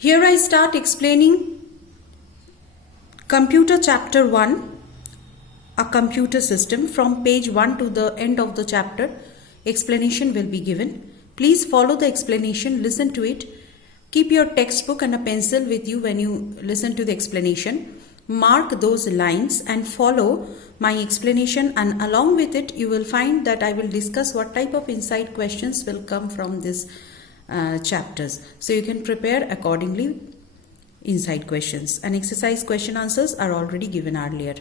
Here I start explaining Computer Chapter 1, a computer system. From page 1 to the end of the chapter, explanation will be given. Please follow the explanation, listen to it. Keep your textbook and a pencil with you when you listen to the explanation. Mark those lines and follow my explanation, and along with it you will find that I will discuss what type of inside questions will come from this chapters. So you can prepare accordingly inside questions, and exercise question answers are already given earlier.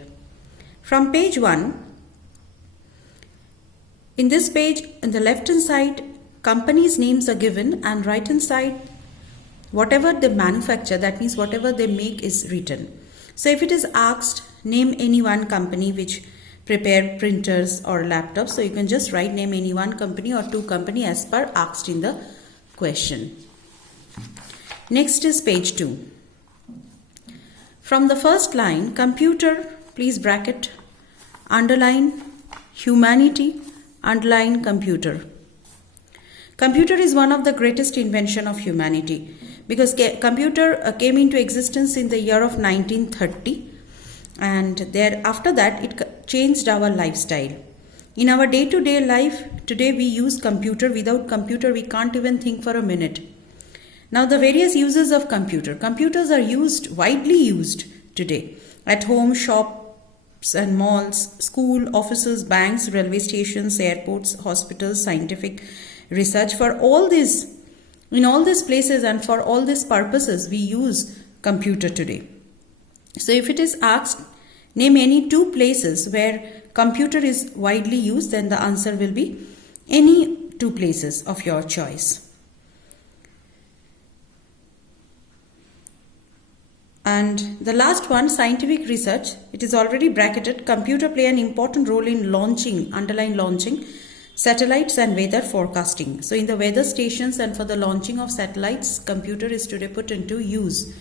From page 1, in this page, in the left hand side, companies' names are given, and right hand side, whatever they manufacture, that means whatever they make, is written. So if it is asked, name any one company which prepare printers or laptops, so you can just write name any one company or two company as per asked in the question. Next is page 2. From the first line, computer, please bracket, underline humanity, underline computer. Computer is one of the greatest invention of humanity, because computer came into existence in the year of 1930, and after that it changed our lifestyle. In our day-to-day life today we use computer. Without computer we can't even think for a minute. Now the various uses of computers are widely used today at home, shops and malls, school, offices, banks, railway stations, airports, hospitals, scientific research. For all this, in all these places and for all these purposes, we use computer today. So if it is asked, name any two places where computer is widely used, then the answer will be any two places of your choice. And the last one, scientific research, it is already bracketed. Computer play an important role in launching, underline launching, satellites and weather forecasting. So in the weather stations and for the launching of satellites, computer is today put into use.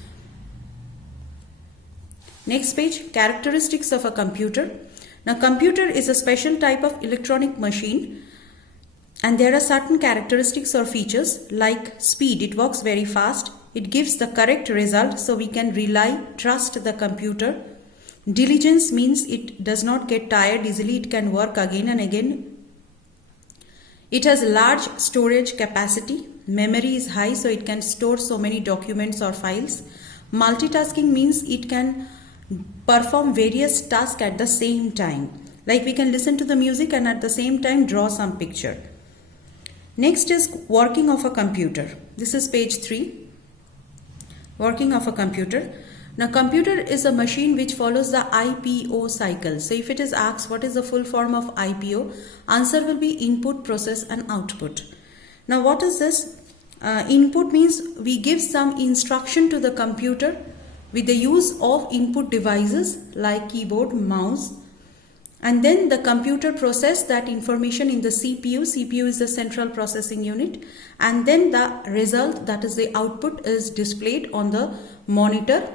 Next page, characteristics of a computer. Now computer is a special type of electronic machine, and there are certain characteristics or features like speed. It works very fast. It gives the correct result, so we can trust the computer. Diligence means it does not get tired easily. It can work again and again. It has large storage capacity. Memory is high, so it can store so many documents or files. Multitasking means it can perform various tasks at the same time. Like we can listen to the music and at the same time draw some picture. Next is working of a computer. This is page 3. Working of a computer. Now computer is a machine which follows the IPO cycle. So if it is asked what is the full form of IPO, answer will be input, process and output. Now what is this? Input means we give some instruction to the computer with the use of input devices like keyboard, mouse, and then the computer process that information in the CPU. CPU is the central processing unit, and then the result, that is the output, is displayed on the monitor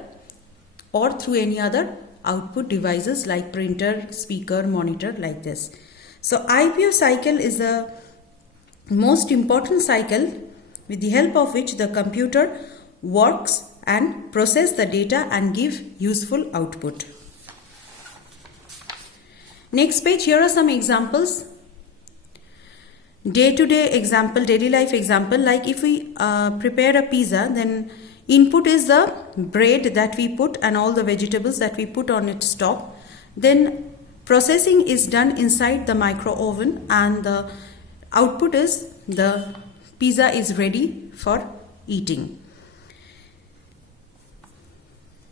or through any other output devices like printer, speaker, monitor, like this. So IPO cycle is the most important cycle with the help of which the computer works and process the data and give useful output. Next page, here are some examples. Day-to-day example, daily life example, like if we prepare a pizza, then input is the bread that we put and all the vegetables that we put on its top. Then processing is done inside the micro oven, and the output is the pizza is ready for eating.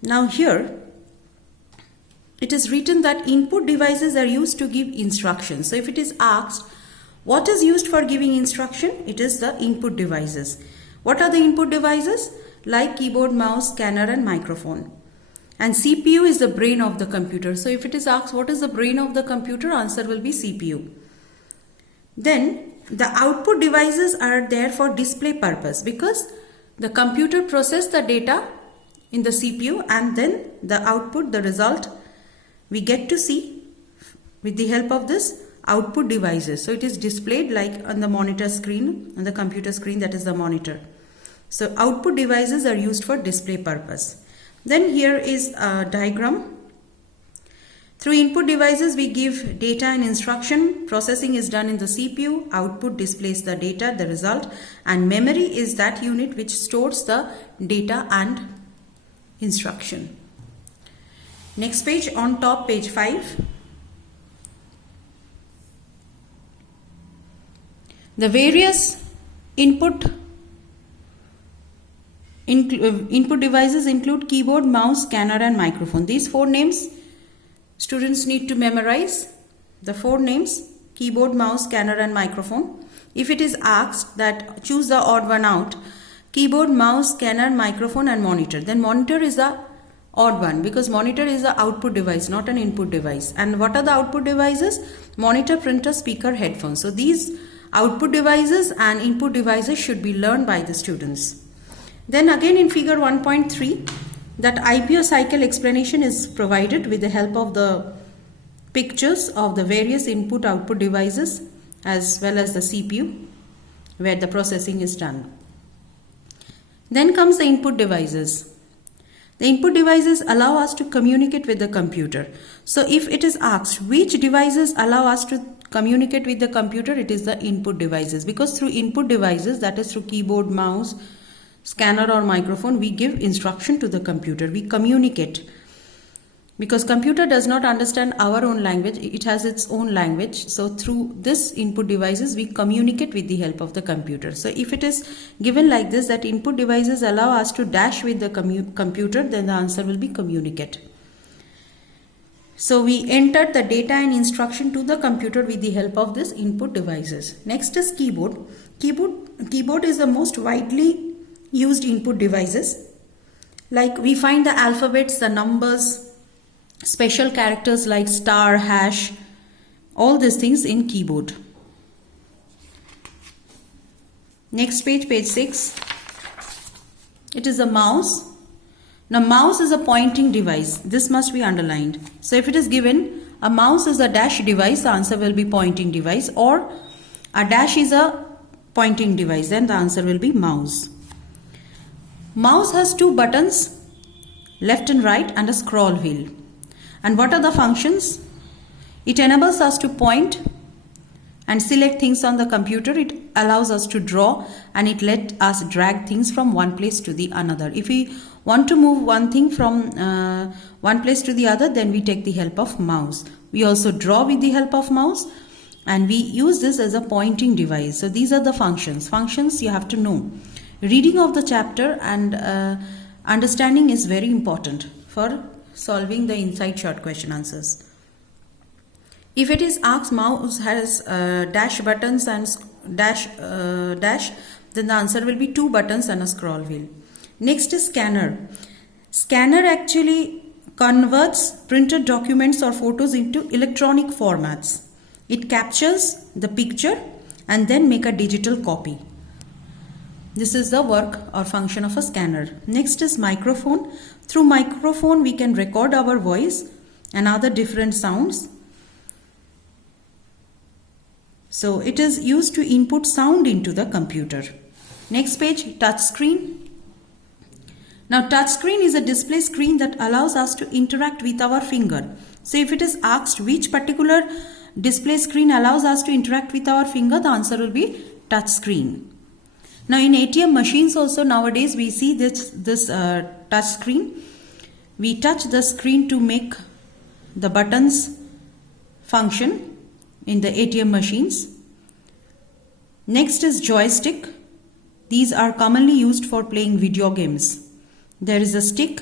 Now here it is written that input devices are used to give instructions. So if it is asked what is used for giving instruction, it is the input devices. What are the input devices? Like keyboard, mouse, scanner and microphone. And CPU is the brain of the computer. So if it is asked what is the brain of the computer, answer will be CPU. Then the output devices are there for display purpose, because the computer processes the data in the CPU, and then the output, the result, we get to see with the help of this output devices. So it is displayed like on the monitor screen, on the computer screen, that is the monitor. So output devices are used for display purpose. Then here is a diagram. Through input devices, we give data and instruction. Processing is done in the CPU. Output displays the data, the result. And memory is that unit which stores the data and instruction. Next page, on top, page 5. The various input devices include keyboard, mouse, scanner and microphone. These 4 names students need to memorize. The 4 names: keyboard, mouse, scanner and microphone. If it is asked that choose the odd one out, keyboard, mouse, scanner, microphone and monitor, then monitor is the odd one because monitor is the output device, not an input device. And what are the output devices? Monitor, printer, speaker, headphones. So these output devices and input devices should be learned by the students. Then again in figure 1.3, that IPO cycle explanation is provided with the help of the pictures of the various input output devices as well as the CPU where the processing is done. Then comes the input devices. The input devices allow us to communicate with the computer. So if it is asked which devices allow us to communicate with the computer, it is the input devices, because through input devices, that is through keyboard, mouse, scanner or microphone, we give instruction to the computer. We communicate. Because computer does not understand our own language, it has its own language. So through this input devices, we communicate with the help of the computer. So if it is given like this, that input devices allow us to dash with the computer, then the answer will be communicate. So we entered the data and instruction to the computer with the help of this input devices. Next is keyboard. Keyboard is the most widely used input devices. Like we find the alphabets, the numbers, special characters like star, hash, all these things in keyboard. Next page, page 6. It is a mouse. Now mouse is a pointing device. This must be underlined. So if it is given a mouse is a dash device, the answer will be pointing device, or a dash is a pointing device, then the answer will be mouse. Mouse has 2 buttons, left and right, and a scroll wheel. And what are the functions? It enables us to point and select things on the computer. It allows us to draw, and it lets us drag things from one place to the another. If we want to move one thing from one place to the other, then we take the help of mouse. We also draw with the help of mouse, and we use this as a pointing device. So these are the functions. Functions you have to know. Reading of the chapter and understanding is very important for solving the inside short question answers. If it is asked mouse has dash buttons and dash, then the answer will be 2 buttons and a scroll wheel. Next is scanner. Scanner actually converts printed documents or photos into electronic formats. It captures the picture and then make a digital copy. This is the work or function of a scanner. Next is microphone. Through microphone, we can record our voice and other different sounds. So it is used to input sound into the computer. Next page, touch screen. Now touch screen is a display screen that allows us to interact with our finger. So if it is asked which particular display screen allows us to interact with our finger, the answer will be touch screen. Now in ATM machines also nowadays we see this touch screen. We touch the screen to make the buttons function in the ATM machines. Next is joystick. These are commonly used for playing video games. There is a stick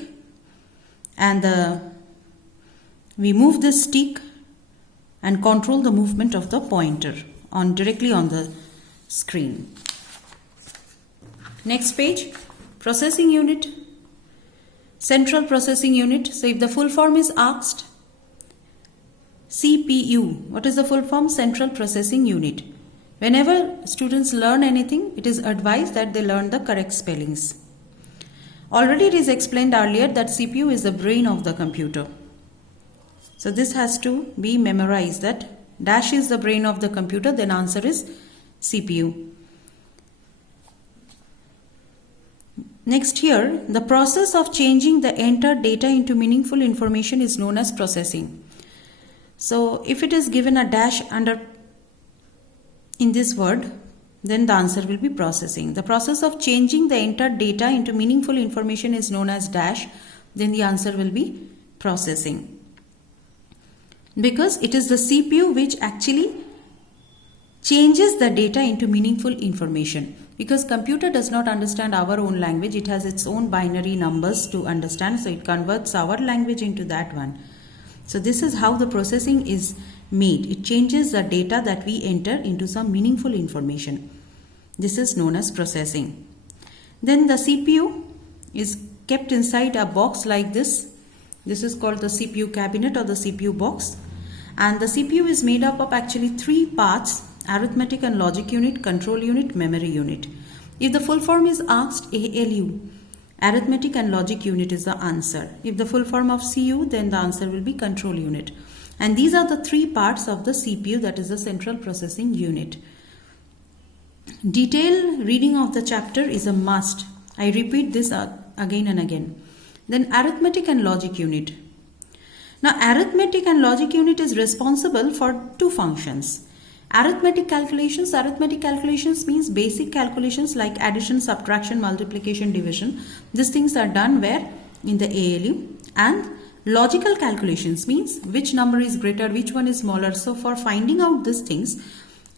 and we move this stick and control the movement of the pointer directly on the screen. Next page, processing unit, central processing unit. So if the full form is asked, CPU, what is the full form? Central processing unit. Whenever students learn anything, it is advised that they learn the correct spellings. Already it is explained earlier that CPU is the brain of the computer. So this has to be memorized, that dash is the brain of the computer, then answer is CPU. Next here, the process of changing the entered data into meaningful information is known as processing. So if it is given a dash under in this word, then the answer will be processing. The process of changing the entered data into meaningful information is known as dash, then the answer will be processing. Because it is the CPU which actually changes the data into meaningful information. Because computer does not understand our own language, it has its own binary numbers to understand, so it converts our language into that one. So this is how the processing is made. It changes the data that we enter into some meaningful information. This is known as processing. Then the CPU is kept inside a box like this. This is called the CPU cabinet or the CPU box. And the CPU is made up of actually three parts: arithmetic and logic unit, control unit, memory unit. If the full form is asked, ALU, arithmetic and logic unit is the answer. If the full form of CU, then the answer will be control unit. And these are the three parts of the CPU, that is the central processing unit. Detailed reading of the chapter is a must. I repeat this again and again. Then arithmetic and logic unit. Now arithmetic and logic unit is responsible for two functions. Arithmetic calculations means basic calculations like addition, subtraction, multiplication, division. These things are done where? In the ALU. And logical calculations means which number is greater, which one is smaller. So for finding out these things,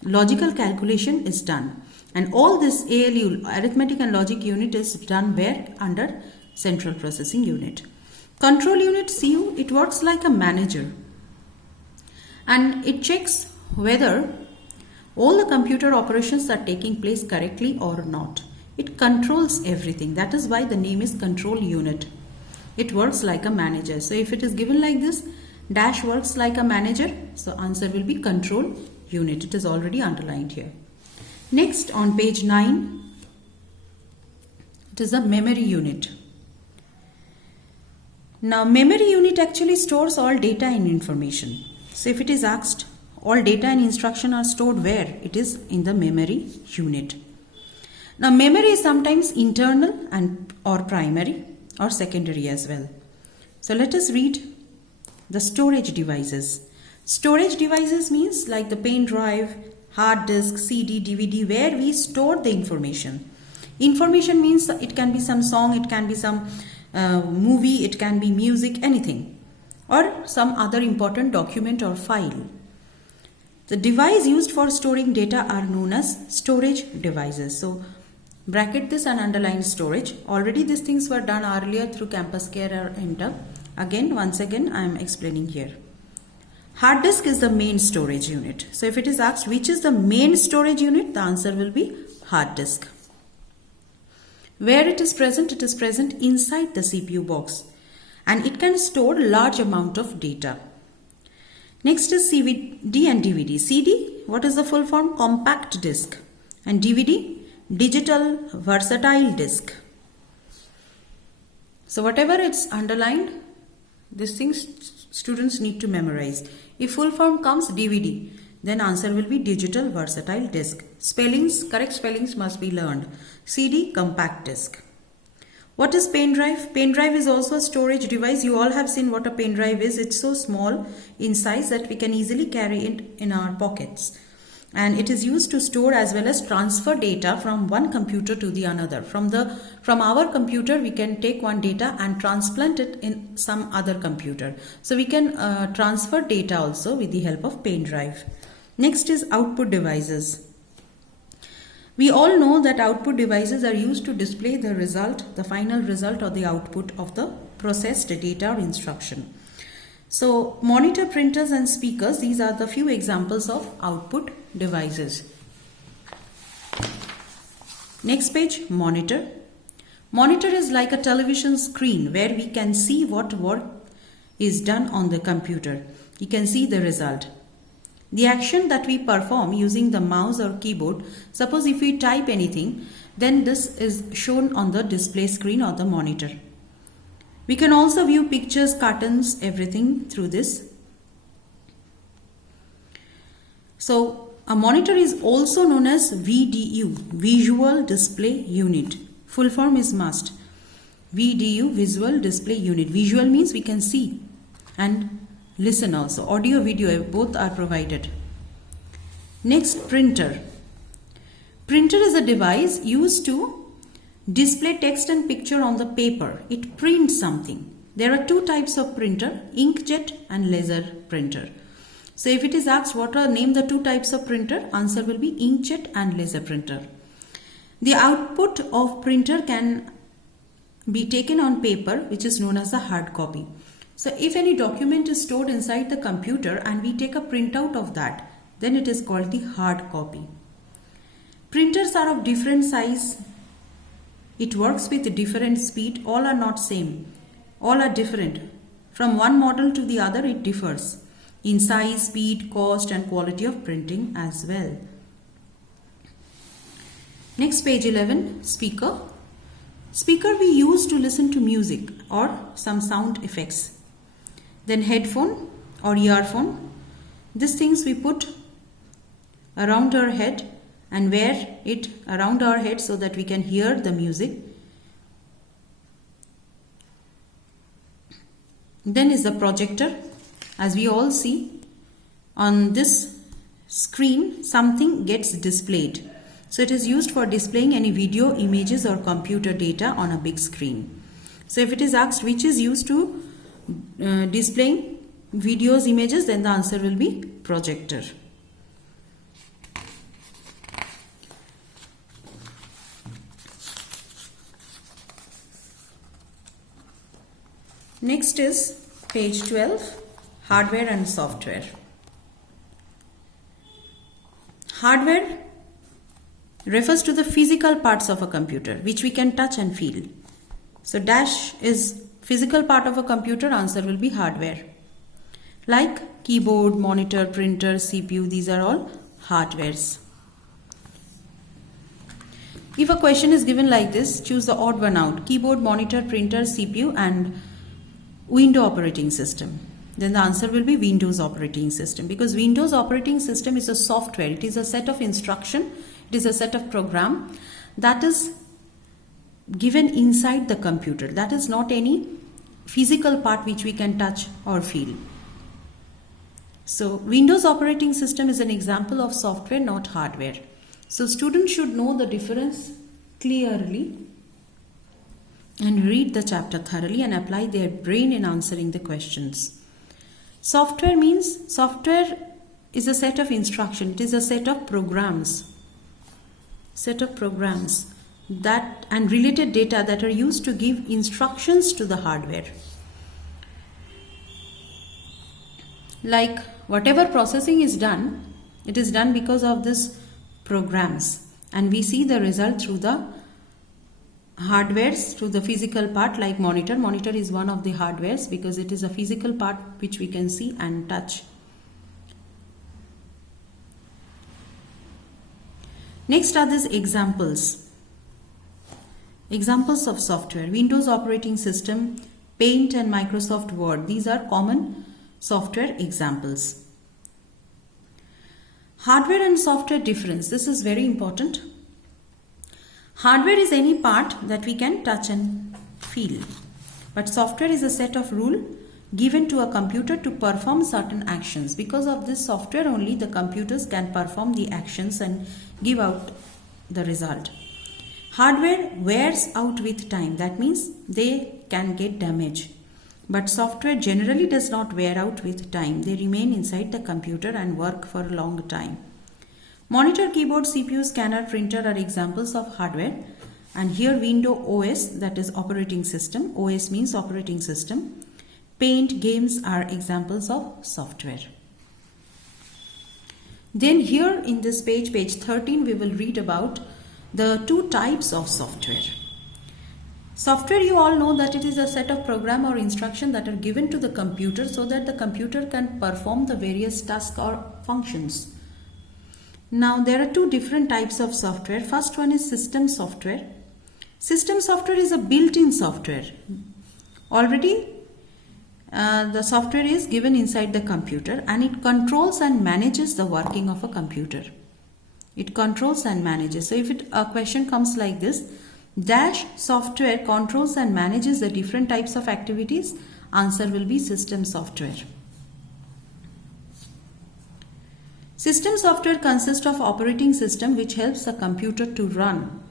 logical calculation is done. And all this ALU, arithmetic and logic unit, is done where? Under central processing unit. Control unit, CU, it works like a manager. And it checks whether all the computer operations are taking place correctly or not. It controls everything. That is why the name is control unit. It works like a manager. So if it is given like this, dash works like a manager, so answer will be control unit. It is already underlined here. Next, on page 9, it is the memory unit. Now memory unit actually stores all data and information. So if it is asked, all data and instruction are stored where? It is in the memory unit. Now memory is sometimes internal and or primary or secondary as well. So let us read the storage devices. Storage devices means like the pen drive, hard disk, CD, DVD, where we store the information. Information means it can be some song, it can be some movie, it can be music, anything, or some other important document or file. The device used for storing data are known as storage devices. So bracket this and underline storage. Already these things were done earlier through Campus Care or Enter. Once again I am explaining here. Hard disk is the main storage unit. So if it is asked which is the main storage unit, the answer will be hard disk. Where it is present inside the CPU box, and it can store large amount of data. Next is CD and DVD. CD, what is the full form? Compact disk. And DVD, digital versatile disk. So whatever it's underlined, these things students need to memorize. If full form comes DVD, then answer will be digital versatile disk. Spellings, correct spellings must be learned. CD, compact disk. What is pen drive? Pen drive is also a storage device. You all have seen what a pen drive is. It's so small in size that we can easily carry it in our pockets. And it is used to store as well as transfer data from one computer to the another. From our computer, we can take one data and transplant it in some other computer. So we can transfer data also with the help of pen drive. Next is output devices. We all know that output devices are used to display the result, the final result or the output of the processed data or instruction. So monitor, printers and speakers, these are the few examples of output devices. Next page, monitor. Monitor is like a television screen where we can see what work is done on the computer. You can see the result. The action that we perform using the mouse or keyboard, suppose if we type anything, then this is shown on the display screen or the monitor. We can also view pictures, cartoons, everything through this. So a monitor is also known as VDU, Visual Display Unit. Full form is must. VDU, Visual Display Unit. Visual means we can see and listen also. Audio, video, both are provided. Next, printer. Printer is a device used to display text and picture on the paper. It prints something. There are two types of printer, inkjet and laser printer. So if it is asked what are name the two types of printer, answer will be inkjet and laser printer. The output of printer can be taken on paper, which is known as the hard copy. So if any document is stored inside the computer and we take a printout of that, then it is called the hard copy. Printers are of different size. It works with different speed. All are not same. All are different. From one model to the other, it differs in size, speed, cost and quality of printing as well. Next, page 11, speaker. Speaker we use to listen to music or some sound effects. Then headphone or earphone. These things we put around our head and wear it around our head so that we can hear the music. Then is the projector. As we all see on this screen, something gets displayed. So it is used for displaying any video, images or computer data on a big screen. So if it is asked which is used to displaying videos, images, then the answer will be projector. Next is page 12, hardware and software. Hardware refers to the physical parts of a computer which we can touch and feel. So dash is physical part of a computer, answer will be hardware. Like keyboard, monitor, printer, CPU, these are all hardwares. If a question is given like this, choose the odd one out. Keyboard, monitor, printer, CPU and Windows operating system. Then the answer will be Windows operating system, because Windows operating system is a software. It is a set of instruction. It is a set of program that is given inside the computer. That is not any physical part which we can touch or feel. So Windows operating system is an example of software, not hardware. So students should know the difference clearly and read the chapter thoroughly and apply their brain in answering the questions. Software means software is a set of instruction. It is a set of programs. That and related data that are used to give instructions to the hardware. Like whatever processing is done, it is done because of these programs, and we see the result through the hardwares, through the physical part. Like monitor is one of the hardwares because it is a physical part which we can see and touch. Next are these examples of software. Windows operating system, Paint and Microsoft Word. These are common software examples. Hardware and software difference. This is very important. Hardware is any part that we can touch and feel. But software is a set of rules given to a computer to perform certain actions. Because of this software only, the computers can perform the actions and give out the result. Hardware wears out with time. That means they can get damaged. But software generally does not wear out with time. They remain inside the computer and work for a long time. Monitor, keyboard, CPU, scanner, printer are examples of hardware. And here Windows OS, that is operating system. OS means operating system. Paint, games are examples of software. Then here in this page 13, we will read about the two types of software. Software, you all know that it is a set of program or instruction that are given to the computer so that the computer can perform the various tasks or functions. Now there are two different types of software. First one is system software. System software is a built-in software. Already the software is given inside the computer and it controls and manages the working of a computer. It controls and manages. So if a question comes like this, Dash software controls and manages the different types of activities. Answer will be system software. System software consists of operating system which helps the computer to run.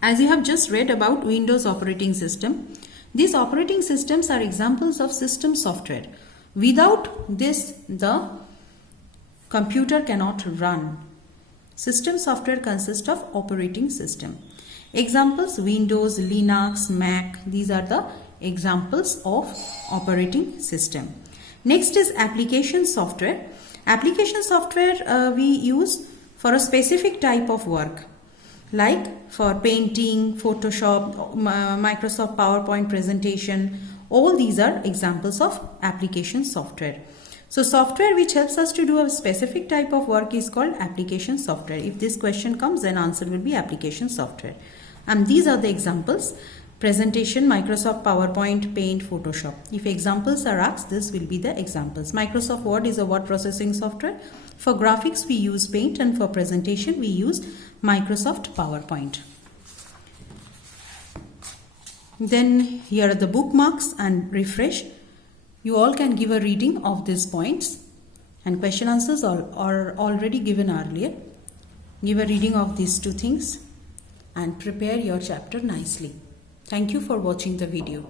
As you have just read about Windows operating system, these operating systems are examples of system software. Without this, the computer cannot run. System software consists of operating system. Examples: Windows, Linux, Mac. These are the examples of operating system. Next is application software. Application software we use for a specific type of work, like for painting, Photoshop, Microsoft PowerPoint presentation. All these are examples of application software. So software which helps us to do a specific type of work is called application software. If this question comes, then answer will be application software. And these are the examples: presentation, Microsoft PowerPoint, Paint, Photoshop. If examples are asked, this will be the examples. Microsoft Word is a word processing software. For graphics, we use Paint, and for presentation, we use Microsoft PowerPoint. Then here are the bookmarks and refresh. You all can give a reading of these points, and question answers are already given earlier. Give a reading of these two things and prepare your chapter nicely. Thank you for watching the video.